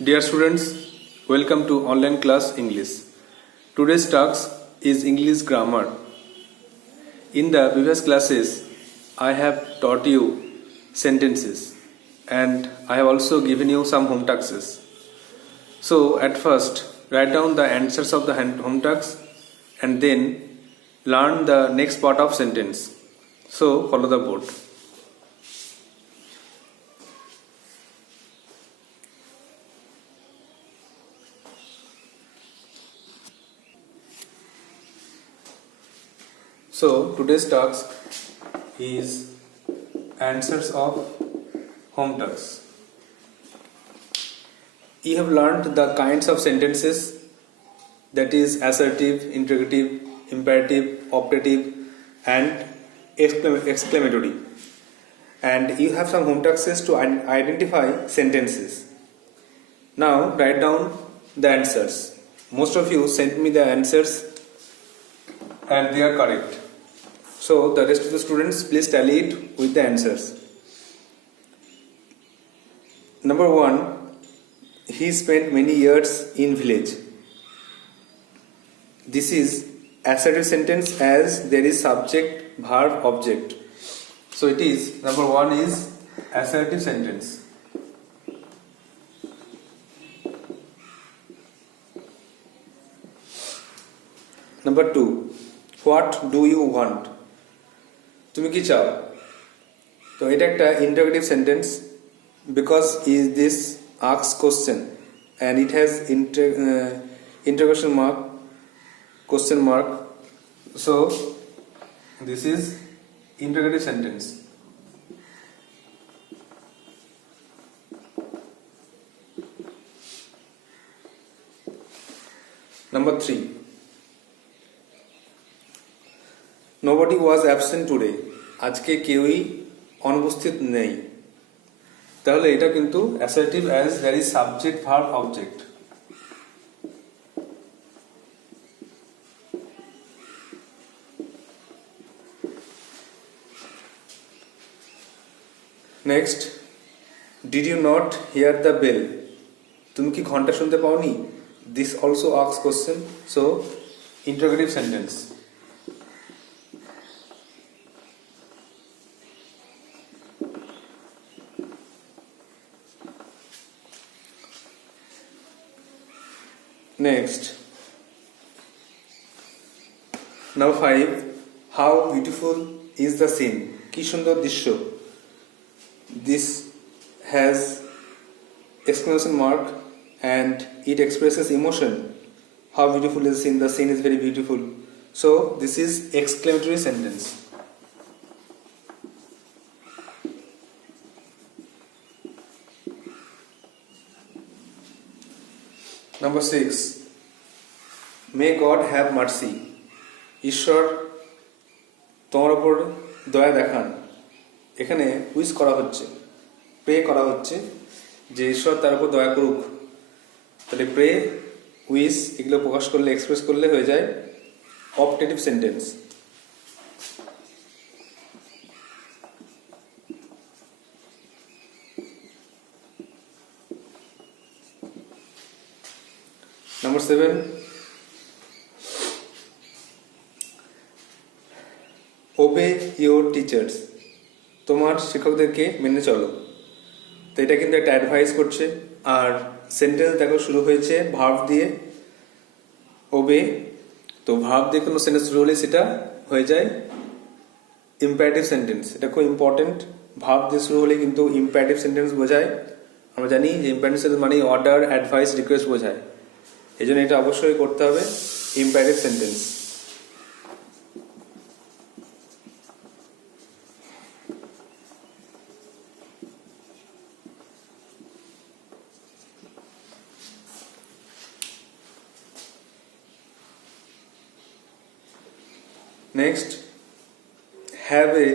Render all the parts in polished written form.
Dear students, welcome to online class English. Today's task is English grammar. In the previous classes, I have taught you sentences and I have also given you some home tasks. So at first, write down the answers of the home tasks and then learn the next part of sentence. So follow the board. So today's task is answers of home tasks. You have learned the kinds of sentences, that is assertive, interrogative, imperative, operative and exclamatory. And you have some home tasks to identify sentences. Now write down the answers. Most of you sent me the answers and they are correct. So the rest of the students, please tally it with the answers. Number 1, he spent many years in village. This is assertive sentence as there is subject, verb, object. So it is, number 1 is assertive sentence. Number 2, what do you want? তুমি কি চাও? তো এটা একটা interrogative sentence because is this asks question and it has interrogation mark, question mark. So this is interrogative sentence. Number 3, nobody was absent today. আজকে কেউই অনুপস্থিত নেই। তাহলে এটা কিন্তু assertive as there is subject, verb, object. Next, did you not hear the bell? তুমি কি ঘন্টা শুনতে পাওনি? This also asks question. So interrogative sentence. Next, number 5, how beautiful is the scene? কি সুন্দর দৃশ্য। This has exclamation mark and it expresses emotion. How beautiful is the scene? The scene is very beautiful. So this is exclamatory sentence. Number 6, may God have mercy. ঈশ্বর তোমার উপর দয়া দেখান। এখানে উইশ করা হচ্ছে, প্রে করা হচ্ছে যে ঈশ্বর তার উপর দয়া করুক। তাহলে প্রে, উইশ এগুলো প্রকাশ করলে, এক্সপ্রেস করলে হয়ে যায় optative sentence. Number 7, obey your teachers. তোমার শিক্ষকদেরকে মেনে চলো। তো এটা কিন্তু একটা অ্যাডভাইস করছে। আর সেন্টেন্স দেখো শুরু হয়েছে ভার্ব দিয়ে, ওবে। তো ভার্ব দিয়ে কোনো সেন্টেন্স শুরু হলে সেটা হয়ে যায় ইম্পারেটিভ সেন্টেন্স। এটা খুব ইম্পর্টেন্ট। ভার্ব দিয়ে শুরু হলে কিন্তু ইম্পারেটিভ সেন্টেন্স বোঝায়। আমরা জানি যে ইম্পারেটিভ সেন্টেন্স মানে অর্ডার, অ্যাডভাইস, রিকোয়েস্ট বোঝায়। এই জন্য এটা অবশ্যই করতে হবে imperative sentence. Next, have a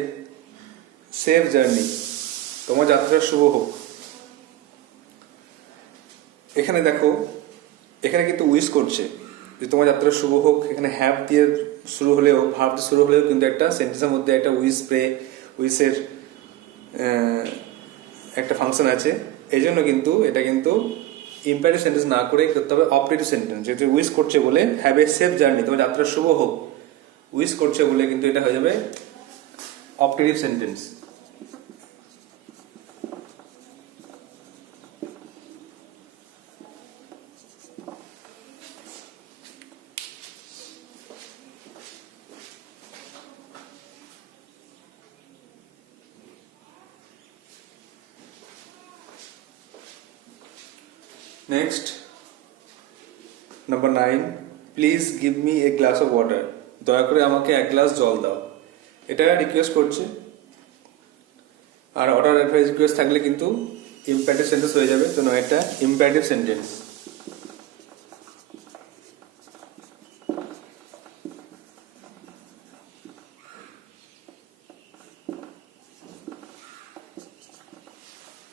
safe journey. তোমার যাত্রা শুভ হোক। এখানে দেখো, এখানে কিন্তু উইশ করছে যে তোমার যাত্রা শুভ হোক। এখানে হ্যাভ দিয়ে শুরু হলেও, ভার্ব দিয়ে শুরু হলেও কিন্তু একটা সেন্টেন্সের মধ্যে একটা উইশ, প্রে, উইশের একটা ফাংশন আছে। এই জন্য কিন্তু এটা কিন্তু ইম্পারেটিভ সেন্টেন্স না করে করতে হবে অপারেটিভ সেন্টেন্স। যেহেতু উইশ করছে বলে হ্যাভ এ সেফ জার্নি, তোমার যাত্রা শুভ হোক, উইশ করছে বলে কিন্তু এটা হয়ে যাবে operative sentence. Next number 9, please give me a glass of water, দয়া করে আমাকে এক গ্লাস জল দাও। এটা রিকোয়েস্ট করছে, আর অর্ডার অ্যাডভাইস রিকোয়েস্ট থাকলে কিন্তু ইম্পারেটিভ সেন্টেন্স হয়ে যাবে, তো এটা imperative sentence.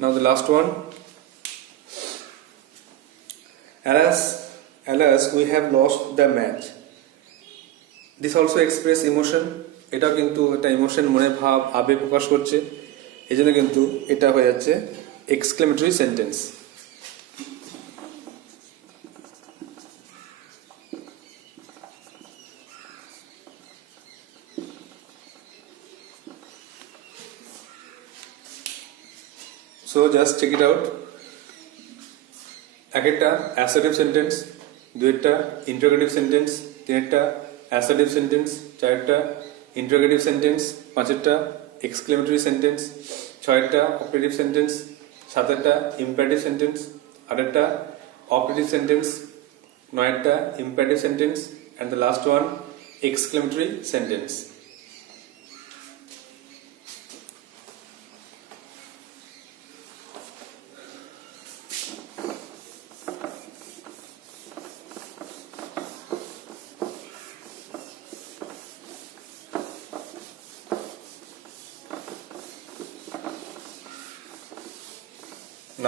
Now the last one, alas we have lost the match, this also express emotion, এটা কিন্তু একটা ইমোশন, মনে ভাব, আবেগ প্রকাশ করছে, এই জন্য কিন্তু এটা হয়ে যাচ্ছে exclamatory sentence. So just check it out. একটা অ্যাসার্টিভ সেন্টেন্স, দুইটা ইন্টারোগেটিভ সেন্টেন্স, তিনটা অ্যাসার্টিভ সেন্টেন্স, চারটা ইন্টারোগেটিভ সেন্টেন্স, পাঁচটা এক্সক্লেমেটরি সেন্টেন্স, ছয়টা অপারেটিভ সেন্টেন্স, সাতটা ইম্পারেটিভ সেন্টেন্স, আটটা অপারেটিভ সেন্টেন্স, নয়টা imperative sentence, and the last one exclamatory sentence.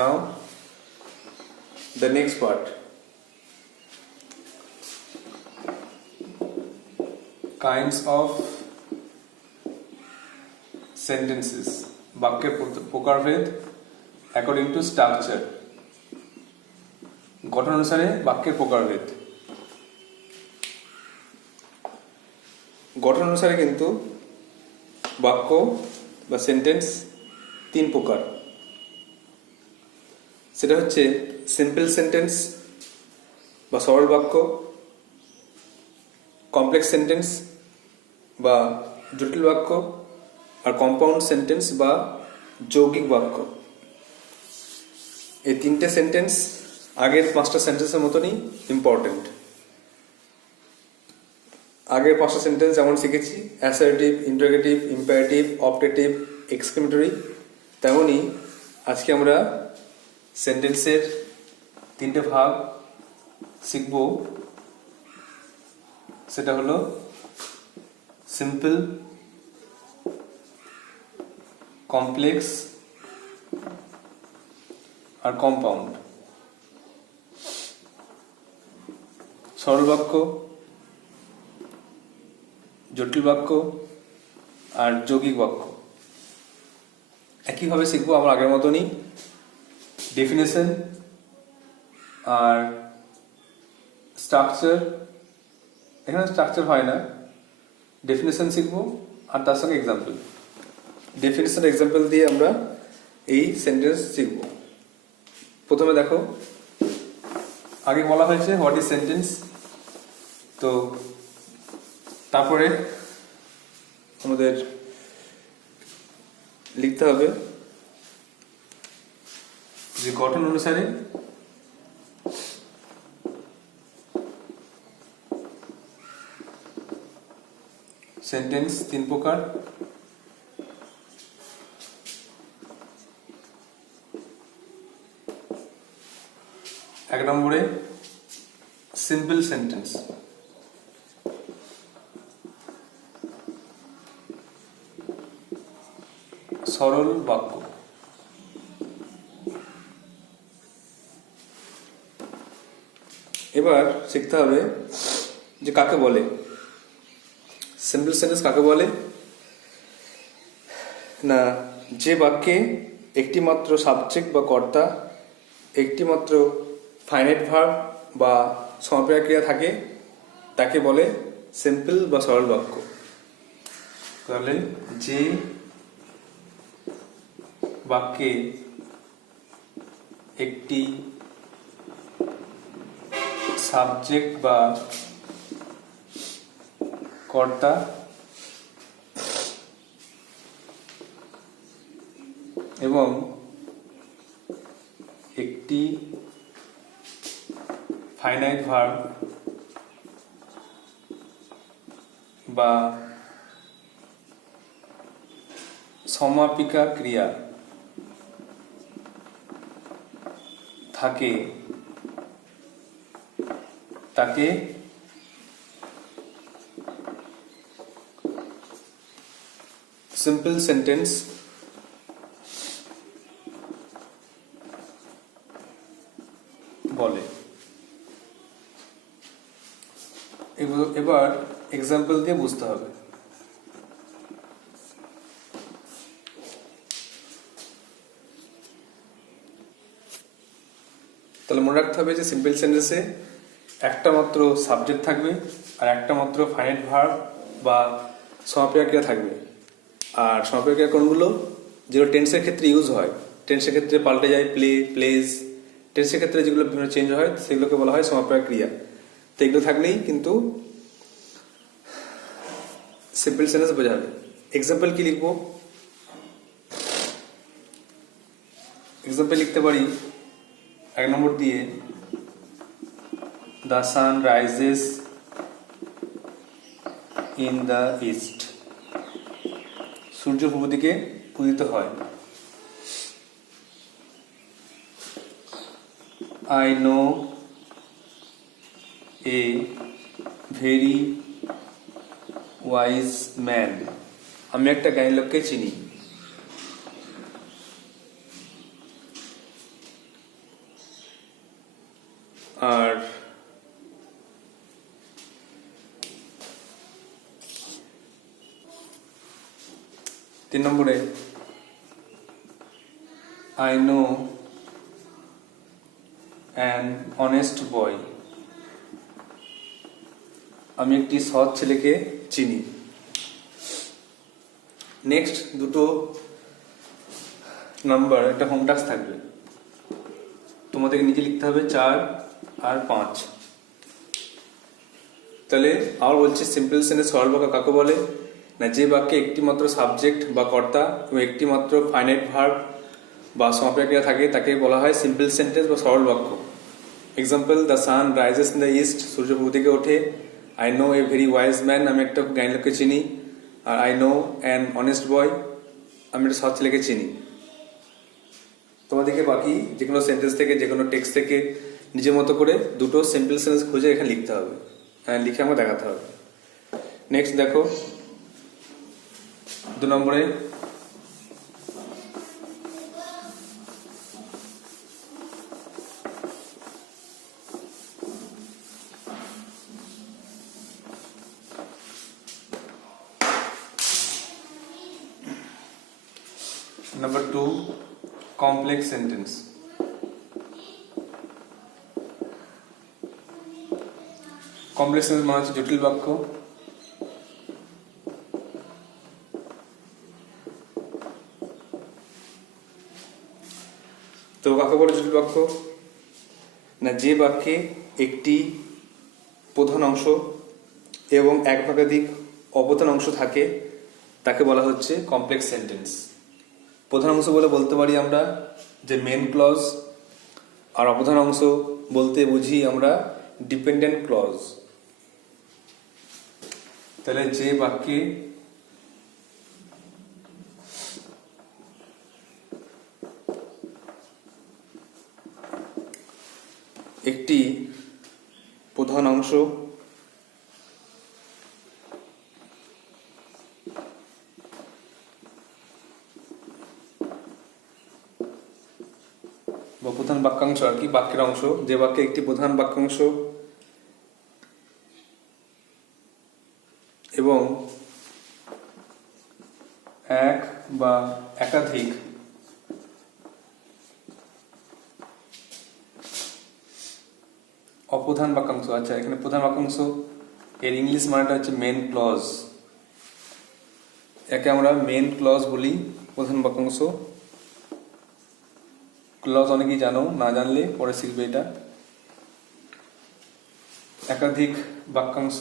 Now the next part, kinds of sentences, বাক্যের প্রকারভেদ according to structure, গঠন অনুসারে বাক্যের প্রকারভেদ। গঠন অনুসারে কিন্তু বাক্য বা সেন্টেন্স তিন প্রকার, সেটা হচ্ছে সিম্পল সেন্টেন্স বা সরল বাক্য, কমপ্লেক্স সেন্টেন্স বা জটিল বাক্য, আর কম্পাউন্ড সেন্টেন্স বা যৌগিক বাক্য। এই তিনটে সেন্টেন্স আগের পাঁচটা সেন্টেন্সের মতনই ইম্পর্টেন্ট। আগের পাঁচটা সেন্টেন্স যেমন শিখেছি assertive, interrogative, imperative, operative, exclamatory, তেমনই আজকে আমরা সেন্টেন্সের তিনটে ভাগ শিখব। সেটা হলো সিম্পল, কমপ্লেক্স আর কম্পাউন্ড। সরল বাক্য, জটিল বাক্য আর যৌগিক বাক্য একইভাবে শিখবো আমরা আগের মতনই। ডেফিনেশন আর স্ট্রাকচার, এখানে স্ট্রাকচার হয় না, ডেফিনেশন শিখবো আর তার সঙ্গে এক্সাম্পল। ডেফিনেশন এক্সাম্পল দিয়ে আমরা এই সেন্টেন্স শিখব। প্রথমে দেখো, আগে বলা হয়েছে হোয়াট ইজ সেন্টেন্স, তো তারপরে আমাদের লিখতে হবে যে গঠন অনুসারে সেন্টেন্স তিন প্রকার। এক নম্বরে সিম্পল সেন্টেন্স, সরল বাক্য। এবার শিখতে হবে যে কাকে বলে সিম্পল সেন্টেন্স, কাকে বলে না, যে বাক্যে একটি মাত্র সাবজেক্ট বা কর্তা, একটি মাত্র ফাইনাইট ভার্ব বা সমাপিকা ক্রিয়া থাকে তাকে বলে সিম্পল বা সরল বাক্য। তাহলে যে বাক্যে একটি সাবজেক্ট বা কর্তা এবং একটি ফাইনাইট ভার্ব বা সমাপিকা ক্রিয়া থাকে তাকে সিম্পল সেন্টেন্স বলে। এবার এক্সাম্পল দিয়ে বুঝতে হবে। তাহলে মনে রাখতে হবে যে সিম্পল সেন্টেন্সে একটা মাত্র সাবজেক্ট থাকবে আর একটা মাত্র ফাইনাইট ভার্ব বা সমাপিকা ক্রিয়া থাকবে। আর সমাপিকা ক্রিয়া কোনগুলো? যেগুলো টেন্সের ক্ষেত্রে ইউজ হয়, টেন্সের ক্ষেত্রে পাল্টে যায় প্লে, প্লেজ, টেন্সের ক্ষেত্রে যেগুলো বিভিন্ন চেঞ্জ হয় সেগুলোকে বলা হয় সমাপিকা ক্রিয়া। তো এগুলো থাকলেই কিন্তু সিম্পল সেন্টেন্স বোঝা যাবে। এক্সাম্পল কি লিখবো? এক্সাম্পল লিখতে পারি 1 নম্বর দিয়ে, the sun rises in the east. সূর্য পূর্ব দিকে উদিত হয়। I know a very wise man. আমি একটা জ্ঞানী লোককে চিনি। আর 3 নম্বরে I know an honest boy. আমি একটি সৎ ছেলেকে চিনি। নেক্সট দুটো নাম্বার একটা হোম টাস্ক থাকবে, তোমাদেরকে নিজে লিখতে হবে 4 আর 5। তাহলে আবার বলছি, সিম্পল সেন্টেন্স সরল বাক্য কাকে বলে? না, যে বাক্যে একটি মাত্র সাবজেক্ট বা কর্তা এবং একটি মাত্র ফাইনাইট ভার্ব বা সমাপিকা ক্রিয়া থাকে তাকে বলা হয় সিম্পল সেন্টেন্স বা সরল বাক্য। Example, the sun rises in the east, সূর্য পূর্ব দিকে ওঠে। I know a very wise man, আমি একটা জ্ঞানী লোককে চিনি। আর I know an honest boy, আমি একটা সৎ ছেলেকে চিনি। তোমাদেরকে বাকি যে কোনো সেন্টেন্স থেকে, যে কোনো টেক্সট থেকে নিজের মতো করে দুটো সিম্পল সেন্টেন্স খুঁজে এখানে লিখতে হবে, লিখে আমাকে দেখাতে হবে। নেক্সট দেখো 2 নম্বরে, Number 2, complex sentence. কমপ্লেক্স সেন্টেন্স মানে হচ্ছে জটিল বাক্য। তো কাকে বলে জটিল বাক্য? না, যে বাক্যে একটি প্রধান অংশ এবং এক ভাগাধিক অপ্রধান অংশ থাকে তাকে বলা হচ্ছে কমপ্লেক্স সেন্টেন্স। প্রধান অংশ বলে বলতে পারি আমরা যে মেন ক্লজ, আর অপ্রধান অংশ বলতে বুঝি আমরা ডিপেন্ডেন্ট ক্লজ। তাহলে যে বাক্যে একটি প্রধান অংশ বা প্রধান বাক্যাংশ আর কি, বাক্যের অংশ, যে বাক্যে একটি প্রধান বাক্যাংশ এবং এক বা একাধিক অপ্রধান বাক্যাংশ, আচ্ছা এখানে প্রধান বাক্যাংশ এর ইংলিশ মানেটা হচ্ছে মেন ক্লজ। একে আমরা মেন ক্লজ বলি, প্রধান বাক্যাংশ। ক্লজ অনেকেই জানো, না জানলে পরে শিখবে এটা। একাধিক বাক্যাংশ,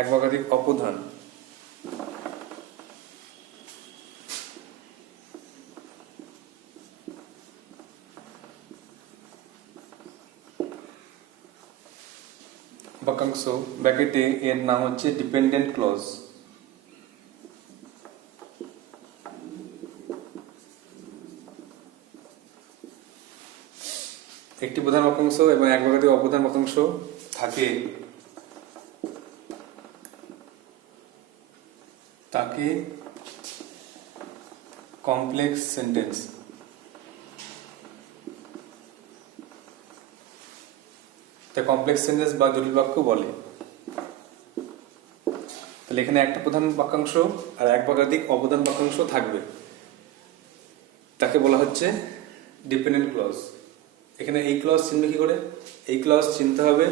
এক বা একাধিক অপ্রধান। বাক্যাংশ ব্র্যাকেটে এর নাম হচ্ছে ডিপেন্ডেন্ট ক্লজ। একটি প্রধান বাক্যাংশ এবং এক বা একাধিক অপ্রধান বাক্যাংশ থাকে, তাকে কমপ্লেক্স সেন্টেন্স, কমপ্লেক্স সেন্টেন্স বা জটিল বাক্য বলে। তাহলে এখানে একটা প্রধান বাক্যাংশ আর এক বা একাধিক অপ্রধান বাক্যাংশ থাকবে, তাকে বলা হচ্ছে ডিপেন্ডেন্ট ক্লজ। এখানে এই ক্লজ চিনবে কি করে? এই ক্লজ চিনতে হবে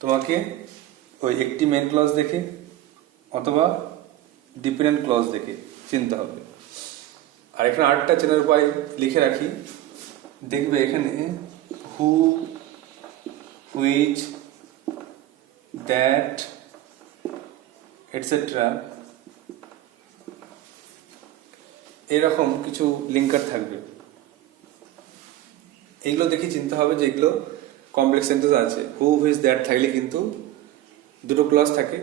তোমাকে ওই একটি মেন ক্লজ দেখে অথবা ডিপেন্ডেন্ট ক্লজ দেখে চিনতে হবে। আর এখানে আরেকটা চেনার উপায় লিখে রাখি, দেখবে এখানে হু, হুইচ, দ্যাট এটসেট্রা এরকম কিছু লিঙ্কার থাকবে। এইগুলো দেখে চিনতে হবে যে এগুলো কমপ্লেক্স সেন্টেন্স আছে। হু, হুইচ, দ্যাট থাকলে কিন্তু দুটো ক্লজ থাকে,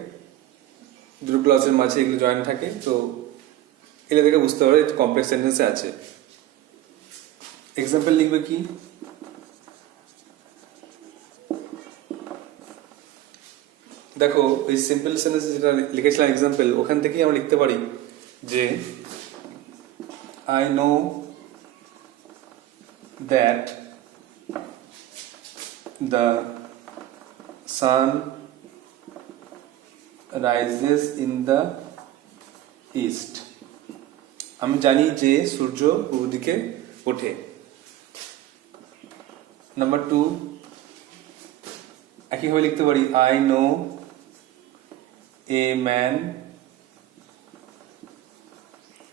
দুটো ক্লজের মাঝে এগুলো জয়েন থাকে, তো এগুলো দেখে বুঝতে হবে কমপ্লেক্স সেন্টেন্সে আছে। এক্সাম্পল লিখবে কি? দেখো ওই সিম্পল সেন্টেন্স যেটা লিখেছিলাম এক্সাম্পল, ওখান থেকেই আমরা লিখতে পারি যে I know that the sun rises in the east. আমি জানি যে সূর্য পূর্ব দিকে ওঠে। নাম্বার 2, একইভাবে লিখতে পারি I know a man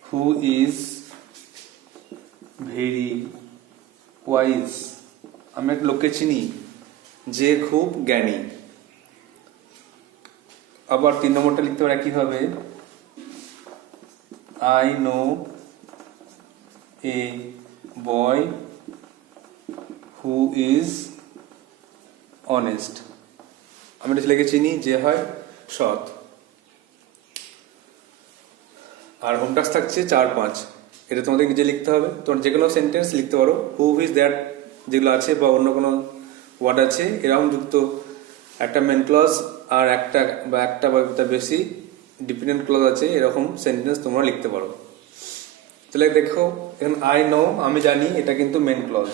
who is very wise. আমি এক লোককে চিনি যে খুব জ্ঞানী। আবার 3 নম্বরটা লিখতে পারি একইভাবে I know a boy who is honest. আমি একটা ছেলেকে চিনি যে হয় সৎ। আর হোম টাস্ক থাকছে 4-5, এটা তোমাদের নিজে লিখতে হবে। তোমরা যে কোনো সেন্টেন্স লিখতে পারো, হু, হুইচ, দ্যাট যেগুলো আছে বা অন্য কোনো ওয়ার্ড আছে এরকম যুক্ত একটা মেন ক্লজ আর একটা বা তার বেশি ডিপেন্ডেন্ট ক্লজ আছে, এরকম সেন্টেন্স তোমরা লিখতে পারো। তাহলে দেখো এখন আই নো আমি জানি, এটা কিন্তু মেন ক্লজ।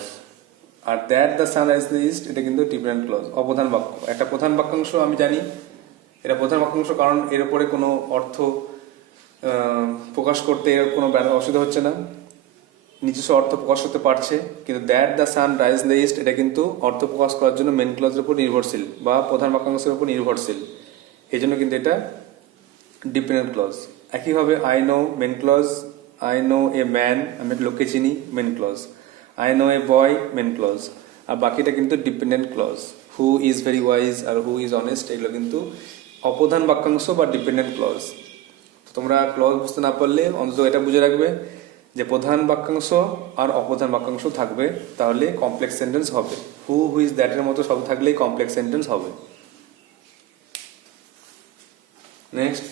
আর that the sun rise in the east এটা কিন্তু ডিপেন্ডেন্ট ক্লজ, অপ্রধান বাক্য। একটা প্রধান বাক্যাংশ আমি জানি, এটা প্রধান বাক্যাংশ, কারণ এর উপরে কোনো অর্থ প্রকাশ করতে এর কোনো অসুবিধা হচ্ছে না, নিজস্ব অর্থ প্রকাশ করতে পারছে। কিন্তু that the sun rise in the east এটা কিন্তু অর্থ প্রকাশ করার জন্য মেন ক্লজের উপর নির্ভরশীল বা প্রধান বাক্যাংশের উপর নির্ভরশীল, এই জন্য কিন্তু এটা ডিপেন্ডেন্ট ক্লজ। একইভাবে I know main clause, I know a man আমি একটা লোককে চিনি main clause, I know a boy main clause, আর বাকিটা কিন্তু dependent clause. Who is very wise আর হু ইজ অনেস্ট এগুলো কিন্তু অপ্রধান বাক্যাংশ বা ডিপেন্ডেন্ট ক্লজ। তোমরা ক্লজ বুঝতে না পারলে অন্তত এটা বুঝে রাখবে যে প্রধান বাক্যাংশ আর অপ্রধান বাক্যাংশ থাকবে, তাহলে কমপ্লেক্স সেন্টেন্স হবে। হু, হুইচ, দ্যাটের মতো সব থাকলেই কমপ্লেক্স সেন্টেন্স হবে। নেক্সট,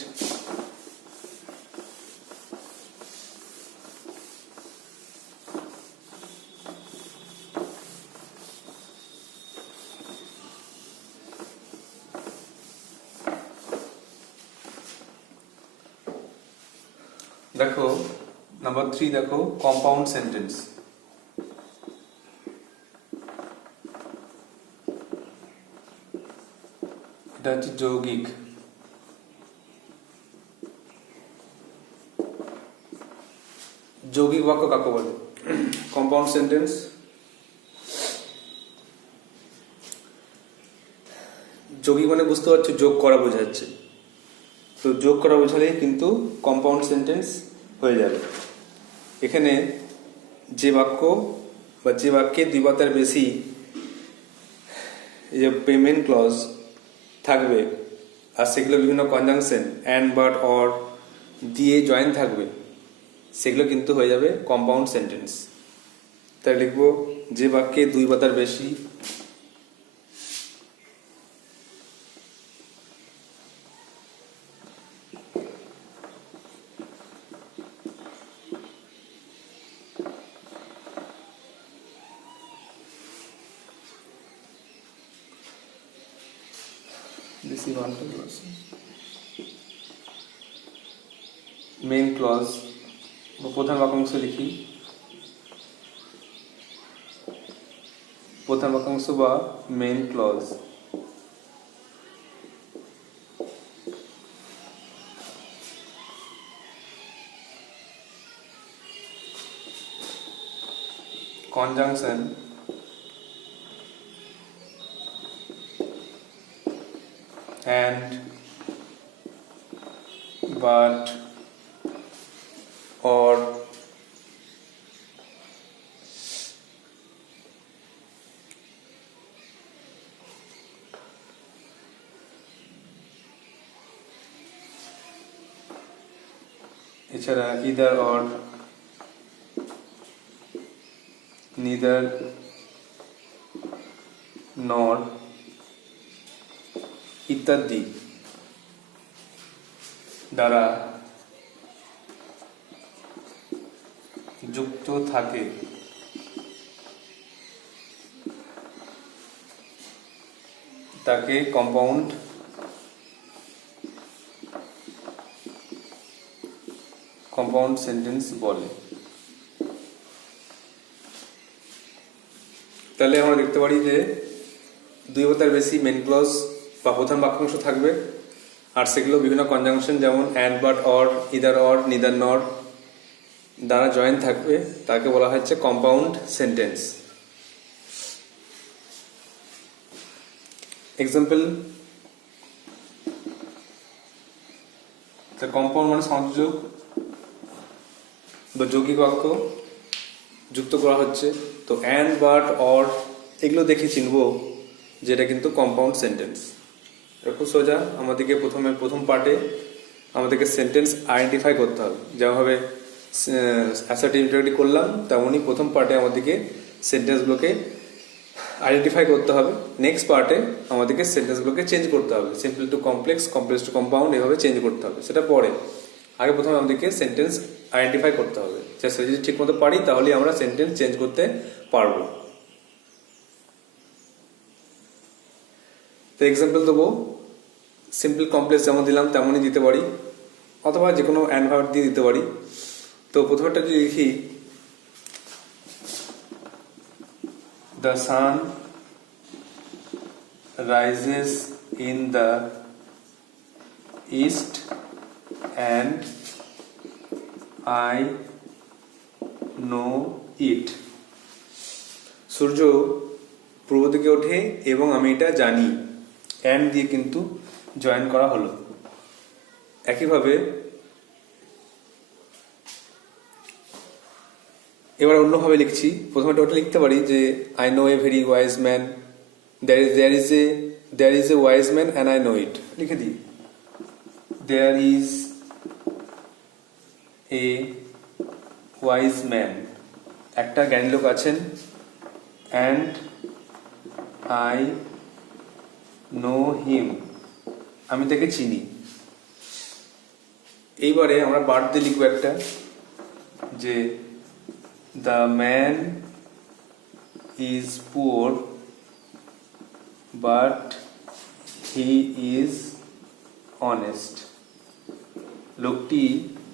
দেখো নাম্বার 3, দেখো কম্পাউন্ড সেন্টেন্স। এটা হচ্ছে যৌগিক। যৌগিক বাক্য কাকে বলে? কম্পাউন্ড সেন্টেন্স যৌগিক মানে বুঝতে পারছো, যোগ করা বোঝাচ্ছে। তো যোগ করা বোঝালেই কিন্তু কম্পাউন্ড সেন্টেন্স হয়ে যাবে। এখানে যে বাক্য বা যে বাক্যে দুই বা তার বেশি যে পেমেন্ট ক্লজ থাকবে আর সেগুলো বিভিন্ন কনজাংশন অ্যান্ড, বাট, অর দিয়ে জয়েন থাকবে, সেগুলো কিন্তু হয়ে যাবে কম্পাউন্ড সেন্টেন্স। তাই লিখবো যে বাক্যে দুই বা তার বেশি মেইন ক্লজ বা প্রধান বাক্যাংশ লিখি, প্রধান বাক্যাংশ বা main clause. Conjunction and, but, or, এছাড়া either or, neither nor ইত্যাদি দ্বারা যুক্ত থাকে তাকে কম্পাউন্ড সেন্টেন্স বলে। তাহলে আমরা দেখতে পারি যে দুই বা তার বেশি মেন ক্লজ বা প্রধান বাক্যাংশ থাকবে আর সেগুলো বিভিন্ন কনজাংশন যেমন and, but, or, either, or, neither, নর দ্বারা জয়েন থাকবে, তাকে বলা হচ্ছে কম্পাউন্ড সেন্টেন্স। এক্সাম্পল, কম্পাউন্ড মানে সংযোগ বা যৌগিক বাক্য যুক্ত করা হচ্ছে। তো অ্যান্ড, বাট, অর এগুলো দেখে চিনবো যেটা কিন্তু কম্পাউন্ড সেন্টেন্স। খুব সোজা, আমাদেরকে প্রথম পার্টে আমাদেরকে সেন্টেন্স আইডেন্টিফাই করতে হবে। যেভাবে অ্যাসার্টিভ ইন্টারোগেটিভ করলাম তেমনই প্রথম পার্টে আমাদেরকে সেন্টেন্সগুলোকে আইডেন্টিফাই করতে হবে। নেক্সট পার্টে আমাদেরকে সেন্টেন্সগুলোকে চেঞ্জ করতে হবে, simple to complex, complex to compound, এভাবে চেঞ্জ করতে হবে। সেটা পরে, আগে প্রথমে আমাদেরকে সেন্টেন্স আইডেন্টিফাই করতে হবে। সেটা যদি ঠিক মতো পারি তাহলে আমরা সেন্টেন্স চেঞ্জ করতে পারবো। তো এক্সাম্পল দেবো, সিম্পল কমপ্লেক্স যেমন দিলাম তেমনই দিতে পারি, অথবা যে কোনো অ্যাডভার্ব দিয়ে দিতে পারি। তো প্রথমটা যদি লিখি, the sun rises in the east and I know it. সূর্য পূর্ব দিকে ওঠে এবং আমি এটা জানি, অ্যান্ড দিয়ে কিন্তু জয়েন করা হলো। একইভাবে এবার অন্যভাবে লিখছি, প্রথমে ওটা লিখতে পারি যে I know a very wise man, there is a wise man and I know it. লিখে দিই, there is a wise man, একটা জ্ঞানী লোক আছেন, অ্যান্ড আই নো হিম, আমি তাকে চিনি। এইবারে আমরা বার্ড দিয়ে লিখবো একটা, যে the man is poor but he is honest. লোকটি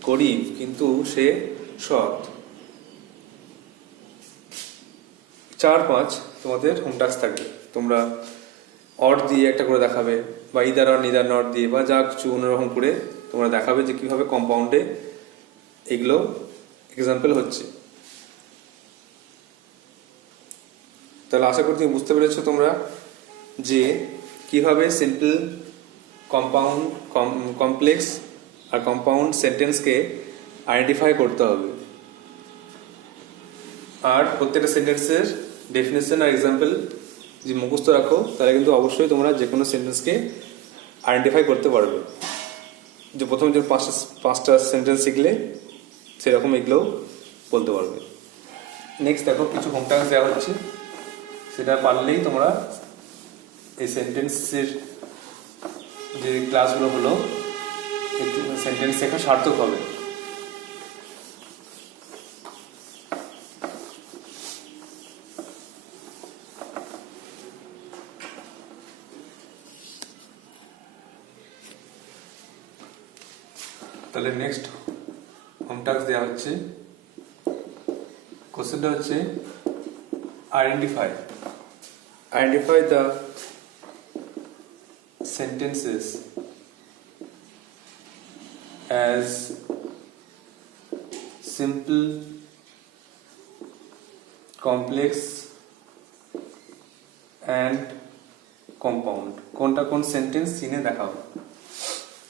গরিব কিন্তু সে সৎ। 4-5 তোমাদের হোম টাস্ক থাকবে, তোমরা অর দিয়ে একটা করে দেখাবে, বা ইদার অর নিদার নট দিয়ে, বা যা কিছু অন্যরকম করে তোমরা দেখাবে যে কিভাবে কম্পাউন্ডে এগুলো এক্সাম্পল হচ্ছে। তাহলে আশা করি তুমি বুঝতে পেরেছো তোমরা যে কিভাবে সিম্পল, কম্পাউন্ড, কমপ্লেক্স আর কম্পাউন্ড সেন্টেন্সকে আইডেন্টিফাই করতে হবে, আর প্রত্যেকটা সেন্টেন্সের ডেফিনেশন আর এক্সাম্পল যে মুখস্থ রাখো তাহলে কিন্তু অবশ্যই তোমরা যে কোনো সেন্টেন্সকে আইডেন্টিফাই করতে পারবে। যে প্রথমে যে পাঁচটা সেন্টেন্স শিখলে সেরকম এগুলোও বলতে পারবে। নেক্সট দেখো কিছু হোম টাস্ক দেওয়া হচ্ছে, সেটা পারলেই তোমরা এই সেন্টেন্সের যে ক্লাসগুলো হলো সেন্টেন্স শেখা সার্থক হবে। তাহলে নেক্সট হোম টাস্ক দেওয়া হচ্ছে, কোশ্চেনটা হচ্ছে identify the sentences as simple, complex and compound। কোনটা কোন সেন্টেন্স চিনে দেখাও।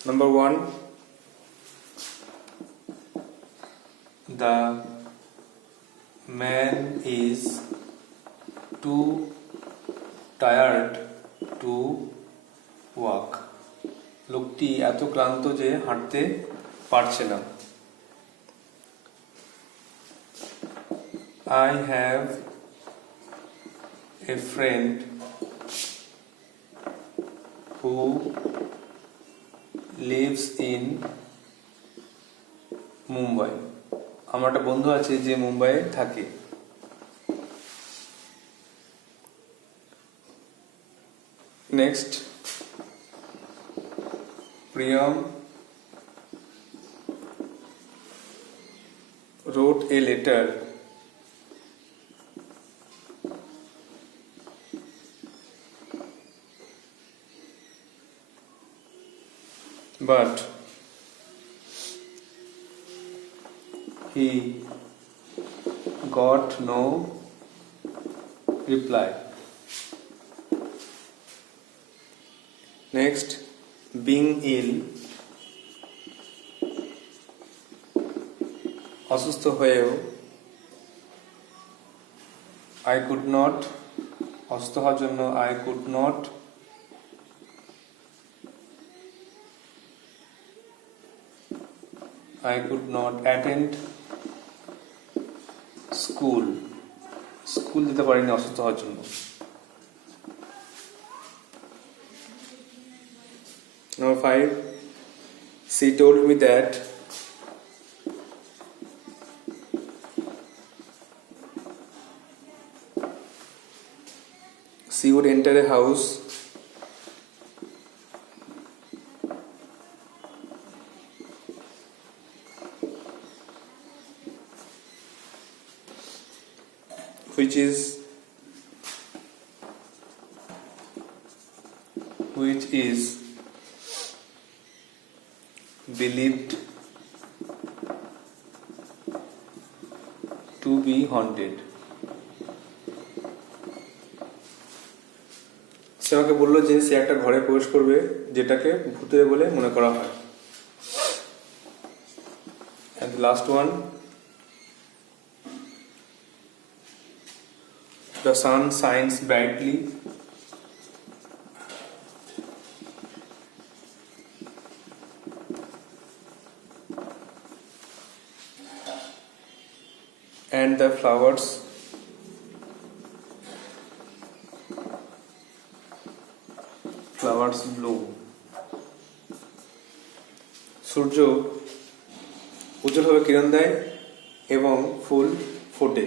নাম্বার 1, the man is too tired to walk। লোকটি এত ক্লান্ত যে হাঁটতে পারছে না। I have a friend who lives in Mumbai। আমার একটা বন্ধু আছে যে মুম্বাইয়ে থাকে। Next, Priyam wrote a letter but he got no reply। Next, being ill, অসুস্থ হয়েও I could not, অসুস্থ হওয়ার জন্য I could not attend school যেতে পারিনি অসুস্থ হওয়ার জন্য। Number 5, she told me that she would enter a house which is believed to be haunted। সে আমাকে বললো যে সে একটা ঘরে প্রবেশ করবে যেটাকে ভূতের বলে মনে করা হয়। And the last one, the sun shines brightly and the flowers bloom। সূর্য উজ্জ্বলভাবে কিরণ দেয় এবং ফুল ফোটে।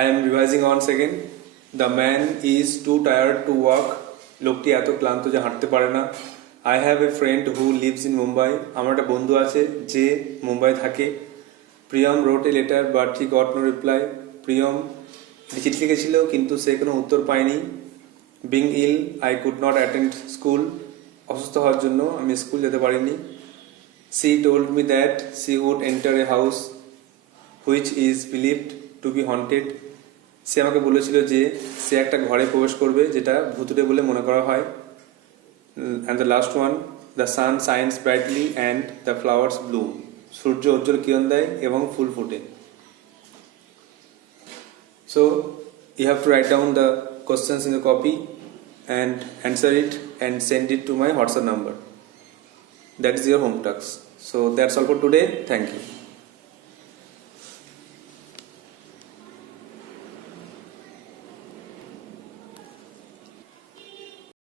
I am revising once again. The man is too tired to walk। লোকটি এত ক্লান্ত যে হাঁটতে পারে না। I have a friend who lives in Mumbai। আমার একটা বন্ধু আছে যে মুম্বাই থাকে। Priyam wrote a letter but he got no reply। Priyam চিঠি লিখেছিল কিন্তু সে কোনো উত্তর পায়নি। Being ill, I could not attend school। অসুস্থ হওয়ার জন্য আমি স্কুল যেতে পারিনি। She told me that she would enter a house which is believed to be haunted। সে আমাকে বলেছিল যে সে একটা ঘরে প্রবেশ করবে যেটা ভুতুড়ে বলে মনে করা হয়। And the last one, the sun shines brightly and the flowers bloom. সূর্য উজ্জ্বল কিরণ দেয় এবং ফুল ফোটে। So you have to write down the questions in the copy and answer it and send it to my WhatsApp number. That is your home task. So that's all for today. Thank you.